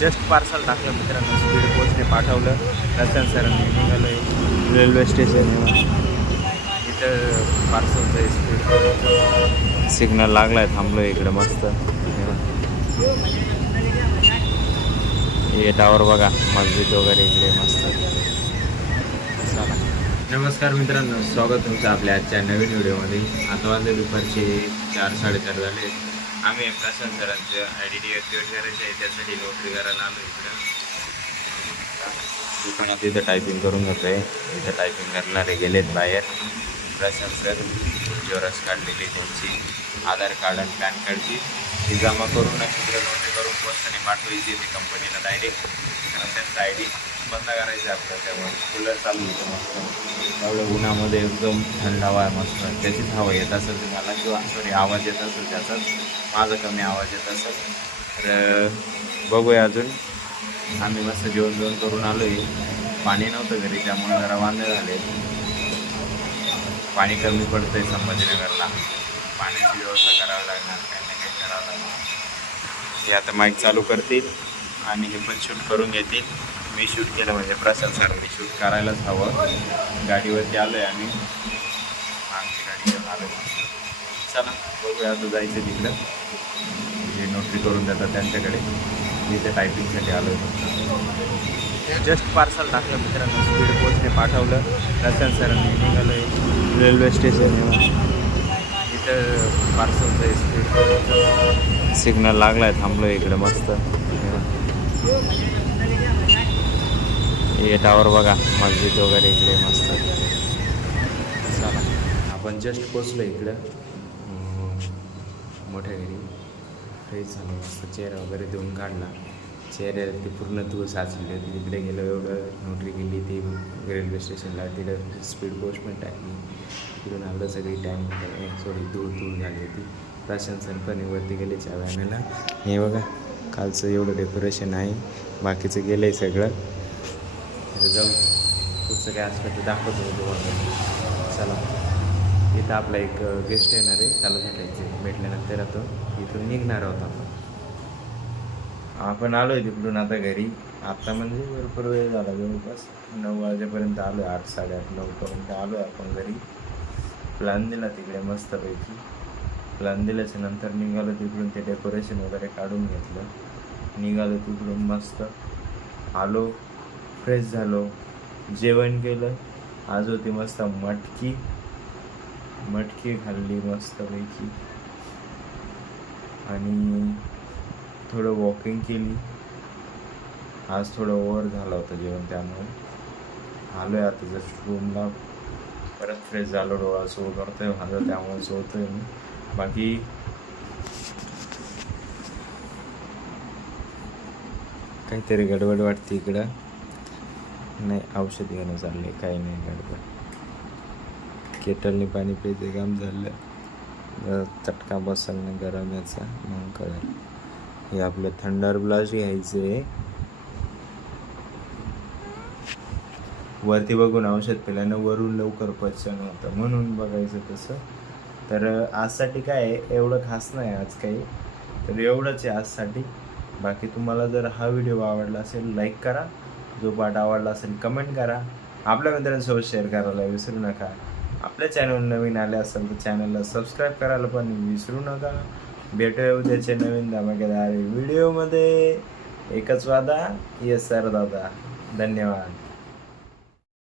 Just parcel टाकलं मित्रांनो, speed पोस्टने पाठवलं. रस्त्यानं सरांनी निघालो आहे रेल्वे स्टेशन. इथं पार्सलचं स्पीड सिग्नल लागला आहे, थांबलो इकडं मस्त. हे टावर बघा, मस्जिद वगैरे इकडे मस्त. चला, नमस्कार मित्रांनो, स्वागत तुमचं आपल्या आजच्या नवीन व्हिडिओमध्ये. आता वाजले दुपारचे 4-4:30 झाले. आम्ही प्रशांत सरांचं IDD ॲक्टिवेट करायचं आहे, त्यासाठी नोटरी करायला आलो इकडं दुकानात. इथं टायपिंग करून घेतो आहे. इथं टायपिंग करणारे गेलेत बाहेर. प्रशांत सर जोरस काढलेली त्यांची आधार कार्ड आणि पॅन कार्डची ती जमा करून तिकडे नोटरी करून पोस्टाने पाठवायची ती कंपनीला डायरेक्ट. कारण त्यांचा ID बंद करायचं आहे आपलं. त्यामुळे कूलर चालू होतं मस्त. एवढं उन्हामध्ये एकदम थंड हवा आहे मस्त. त्याचीच हवा येत असेल तुम्हाला, किंवा सॉरी आवाज येत असेल त्याचाच, माझा कमी आवाज येत असेल तर बघूया. अजून आम्ही मस्त जेवण करून आलो आहे. पाणी नव्हतं घरी, त्यामुळे जरा वांदे झाले. पाणी कमी पडतं आहे संभाजीनगरला. पाण्याची व्यवस्था करावी लागणार, काही ना काही करावं लागणार. हे आता माईक चालू करतील आणि हे पण शूट करून घेतील. मी शूट केलं म्हणजे प्रसाद सरांनी शूट करायलाच हवं. गाडीवरती आलो आहे आम्ही, आमची गाडी घेऊन आलो. चला बघूया, आता जायचं तिकडं. हे नोटरी करून देतात त्यांच्याकडे. इथे टायपिंगसाठी आलो आहे. जस्ट पार्सल टाकलं मित्रांनो, स्पीड पोस्टने पाठवलं. प्रशांत सरांनी निघालो आहे रेल्वे स्टेशन. इथं पार्सलचं स्पीड सिग्नल लागला आहे, थांबलो इकडं मस्त. हे टावर बघा, मस्जिद वगैरे इकडे मस्त. चला, आपण जस्ट पोचलो इकडं मोठ्या घरी. फ्रेश झालं मस्त, चेहरा वगैरे धुवून काढला. चेहऱ्यावरती पूर्ण धूळ साचलेली होती. तिकडे गेलो, एवढं नोटरी केली ती रेल्वे स्टेशनला. तिकडं स्पीड पोस्ट पण टाकली. तिकडून आलं, सगळी टाईम धूळ झाली होती. प्रशासन पण वरती गेले चहा आणायला. हे बघा, कालचं एवढं डेकोरेशन आहे, बाकीचं गेलं आहे सगळं. तर जाऊ, पुढचं काय असलं तर दाखवतो तुम्हाला. चला, इथं आपला एक गेस्ट येणार आहे, त्याला भेटायचे. भेटल्यानंतर आता इथून निघणार आहोत आपण आलो आहे तिकडून आता घरी. आत्ता म्हणजे भरपूर वेळ झाला, जवळपास 9 वाजेपर्यंत आलो आहे. 8, 8:30, 9पर्यंत आलो आहे आपण घरी. प्लॅन दिला तिकडे मस्तपैकी. प्लॅन दिल्याच्या नंतर निघालो तिकडून. ते डेकोरेशन वगैरे काढून घेतलं, निघालो तिकडून मस्त. आलो, फ्रेश झालो, जेवण केलं. आज होती मस्त मटकी खाल्ली मस्तपैकी आणि थोडं वॉकिंग केली. आज थोडं ओव्हर झालं होतं जेवण, त्यामुळे आलो आहे आता जस्ट रूमला. परत फ्रेश झालो, डोळा सो करतो आहे माझं, त्यामुळे सोडतो आहे मी. बाकी काहीतरी गडबड वाटते इकडं. नाही, औषध घेणं चाललं, काही नाही गडबड. केटलने पाणी प्यायचं काम झालं. चटका बसल ना गरम याचा, मग कळेल. हे आपलं थंडर ब्लास्ट घ्यायचं आहे. वरती बघून औषध पिल्यानं वरून लवकर पचन होतं, म्हणून बघायचं तसं. तर आजसाठी काय आहे, एवढं खास नाही आज काही. तर एवढंच आहे आजसाठी. बाकी तुम्हाला जर हा व्हिडिओ आवडला असेल, लाईक करा. जो पार्ट आवडला असेल कमेंट करा. आपल्या मित्रांसोबत शेअर करायला विसरू नका. आपल्या चॅनल नवीन आले असेल तर चॅनलला सबस्क्राईब करायला पण विसरू नका. भेटूया उद्याचे नवीन धमाकेदार व्हिडिओमध्ये. एकच वादा, येस सर दादा. धन्यवाद.